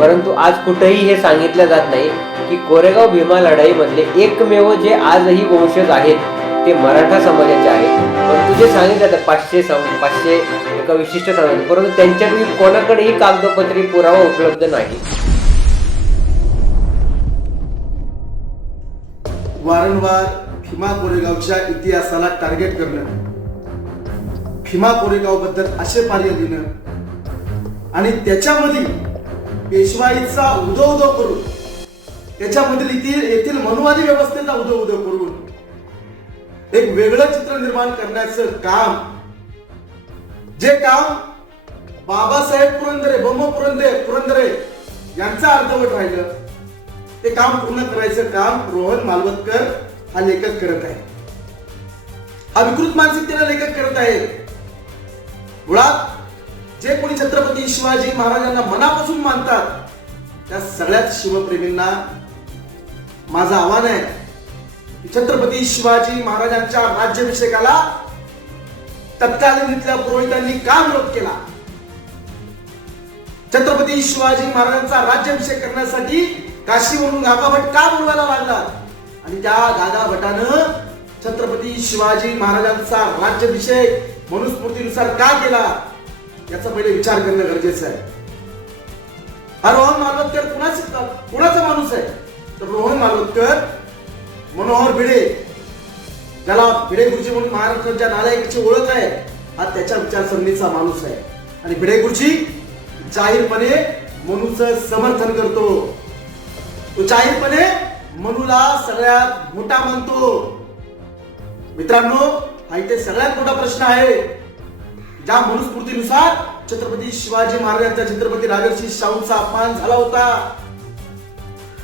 परंतु आज कुठेही हे सांगितलं जात नाही की कोरेगाव भीमा लढाईमधले एकमेव जे आजही वंशज आहेत ते मराठा समाजाचे आहेत. परंतु जे सांगितलं जातं पाचशे सम पाचशे एका विशिष्ट समाज परंतु त्यांच्यापैकी कोणाकडेही कागदपत्री पुरावा उपलब्ध नाही. वारंवार भीमा कोरेगावच्या इतिहासाला टार्गेट करणं भीमा कोरेगावबद्दल असे पार्य लिहिणं आणि त्याच्यामध्ये पेशवाईचा उदो उदो करून त्याच्यामधील येथील येथील मनुवादी व्यवस्थेचा उदो उदो करून एक वेगळं चित्र निर्माण करण्याचं काम जे काम बाबासाहेब पुरंदरे बम पुरंदरे पुरंदरे यांचा अर्धवट राहिलं ते काम पूर्ण करायचं काम रोहन मालवतकर हा लेखक करत आहे. हा विकृत मानसिकतेला लेखक करत आहे. मुळात जे कोणी छत्रपती शिवाजी महाराजांना मनापासून मानतात त्या सगळ्याच शिवप्रेमींना माझं आव्हान आहे की छत्रपती शिवाजी महाराजांच्या राज्याभिषेकाला तत्कालीन इथल्या पुरोहितांनी का विरोध केला? छत्रपती शिवाजी महाराजांचा राज्याभिषेक करण्यासाठी काशीवरून गागाभट का बोलवायला लागला? आणि त्या गागाभटानं छत्रपती शिवाजी महाराजांचा राज्याभिषेक मनुस्मृतीनुसार का केला? याचा पहिले विचार करणं गरजेचं आहे. हा रोहन मालवतकर कुणाचा कुणाचा माणूस आहे? तर रोहन मालवतकर मनोहर भिडे. ज्याला भिडे गुरुजी म्हणून महाराष्ट्राच्या नालायकाची ओळख आहे हा त्याच्या विचारसरणीचा माणूस आहे. आणि भिडे गुरुजी जाहीरपणे मनूचं समर्थन करतो. तो जाहीरपणे मनूला सगळ्यात मोठा मानतो. मित्रांनो हा इथे सगळ्यात मोठा प्रश्न आहे. ज्या मनुस्फूर्तीनुसार छत्रपती शिवाजी महाराजांचा छत्रपती राजर्षी शाहूंचा अपमान झाला होता.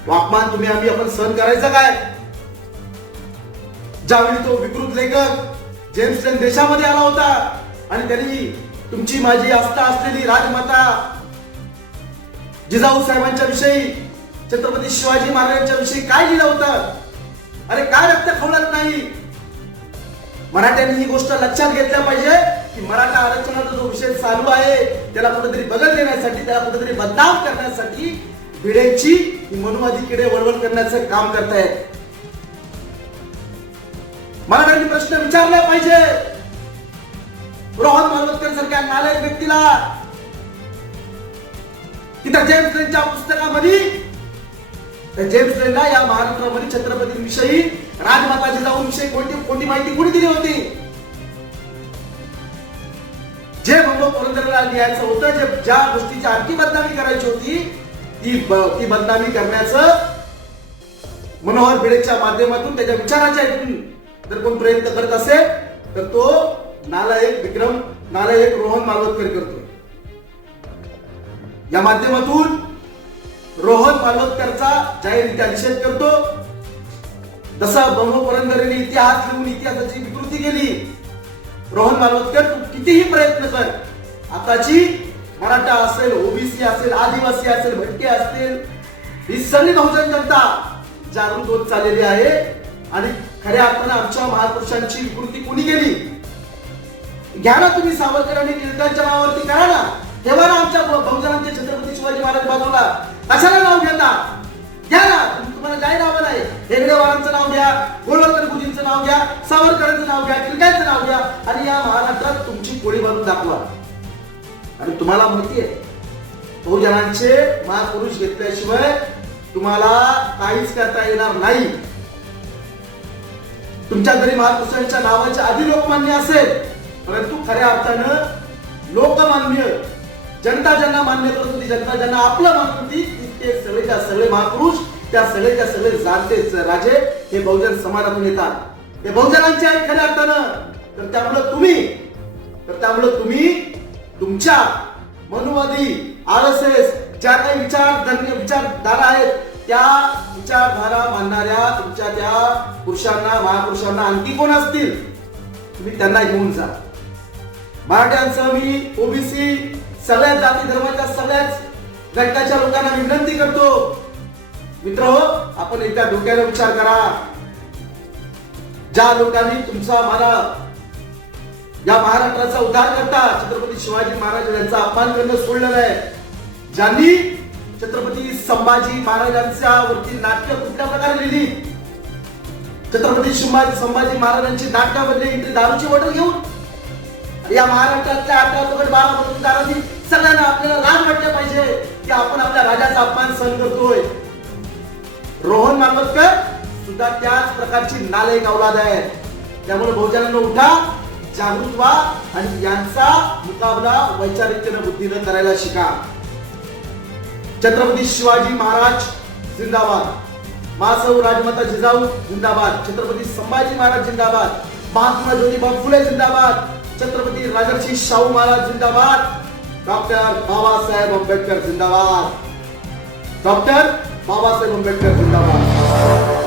अपमान तुम्ही आम्ही आपण सहन करायचा काय? ज्यावेळी तो विकृत लेखक जेम्स देशामध्ये आला होता आणि त्यांनी तुमची माझी आस्था असलेली राजमाता जिजाऊ साहेबांच्या विषयी छत्रपती शिवाजी महाराजांच्या विषयी काय लिहिलं होतं? अरे काय रक्त खवळत नाही? मराठ्यांनी ही गोष्ट लक्षात घेतल्या पाहिजे. की मराठा आरक्षणाचा जो विषय चालू आहे त्याला कुठेतरी बदल देण्यासाठी त्याला कुठेतरी बदनाम करण्यासाठी भिडेची मनुवादी किडे वळवण करण्याचं काम करतायत. मराठ्यांनी प्रश्न विचारला पाहिजे. रोहन मालवतकर सारख्या नालायक व्यक्तीला तिथं जेम्स लेनच्या पुस्तकामध्ये त्या जेम्स लेनला या महाराष्ट्रामध्ये छत्रपतींविषयी राजमाता जिजाऊंविषयी कोणती कोणती माहिती कोणी दिली होती? जे भंग पुरंदरला लिहायचं होतं जे ज्या गोष्टीची आणखी बदनामी करायची होती ती ती बदनामी करण्याचं मनोहर भिडेच्या माध्यमातून त्याच्या विचाराच्या इथून जर कोण प्रयत्न करत असेल तर तो नालायक विक्रम नालायक रोहन मालवतकर करतो या माध्यमातून रोहन मालवतकरचा जाहीररित्या निषेध करतो. जसा ब्रह्म पुरंदरेने इतिहास लिहून इतिहासाची विकृती केली रोहन मालवतकर तू कितीही प्रयत्न कर. आताची मराठा असेल ओबीसी असेल आदिवासी असेल भटके असतील ही सगळी बहुजन जनता जागृत होत चाललेली आहे. आणि खऱ्या अर्थानं आमच्या महापुरुषांची विकृती कुणी केली? घ्या ना तुम्ही सावरकर आणि टिळकांच्या नावावरती करा ना. तेव्हा ना आमच्या बहुजनांचे छत्रपती शिवाजी महाराज बाजूला. कशाला नाव घेता? घ्या ना तुम- तुम्हाला काय नाव नाही हेगडेवारांचं नाव गुरुजींचं नाव घ्या सावरकरांचं नाव घ्या टिळकांचं नाव घ्या आणि या महाराष्ट्रात तुमची पोळी भरून दाखवा. आणि तुम्हाला माहिती आहे बहुजनांचे महापुरुष घेतल्याशिवाय तुम्हाला काहीच करता येणार नाही. तुमच्या घरी महापुरुषांच्या नावाच्या आधी लोकमान्य असेल परंतु खऱ्या अर्थानं लोकमान्य जनता ज्यांना मान्य करत होती जनता ज्यांना आपलं मानत होती तितके सगळे सगळे महापुरुष त्या सगळे त्या सगळे जाणते राजे हे बहुजन समाजातून येतात. ते बहुजनांचे आहेत खऱ्या अर्थानं तर त्यामुळं तुम्ही तर त्यामुळं तुम्ही तुमच्या मनुवादी आर एस एस ज्या काही विचार विचारधारा आहेत त्या विचारधारा मानणाऱ्या तुमच्या त्या पुरुषांना महापुरुषांना आणखी कोण असतील? तुम्ही त्यांना घेऊन जा. मराठ्यांसह मी ओबीसी सगळ्या जाती धर्माच्या सगळ्याच घटकाच्या लोकांना विनंती करतो मित्र हो, आपण एकदा डोक्याला विचार करा. ज्या लोकांनी तुमचा मला या महाराष्ट्राचा उद्धार करता छत्रपती शिवाजी महाराज यांचा अपमान करणं सोडलं नाही ज्यांनी छत्रपती संभाजी महाराजांच्या वरती नाट्य कुठल्या प्रकारे लिहिली? छत्रपती शिवाजी संभाजी महाराजांची नाटकामध्ये इथे दारूची बॉटल घेऊन. या महाराष्ट्रातल्या अठरा पकड बारा मतदारांनी सगळ्यांना आपल्याला राग वाटलं पाहिजे की आपण आपल्या राजाचा अपमान सहन करतोय. रोहन मानवतकर सुद्धा त्याच प्रकारची नालायक अवलाद आहे त्यामुळे बहुजनांना उठा जागृत व्हा आणि यांचा मुकाबला वैचारिकतेनं बुद्धीनं करायला शिका. छत्रपती शिवाजी महाराज जिंदाबाद. मासव राजमाता जिजाऊ जिंदाबाद. छत्रपती संभाजी महाराज जिंदाबाद. महात्मा ज्योतिबा फुले जिंदाबाद. छत्रपती राजर्षी शाहू महाराज जिंदाबाद. डॉक्टर बाबासाहेब आंबेडकर जिंदाबाद. डॉक्टर बाबासाहेब आंबेडकर जिंदाबाद.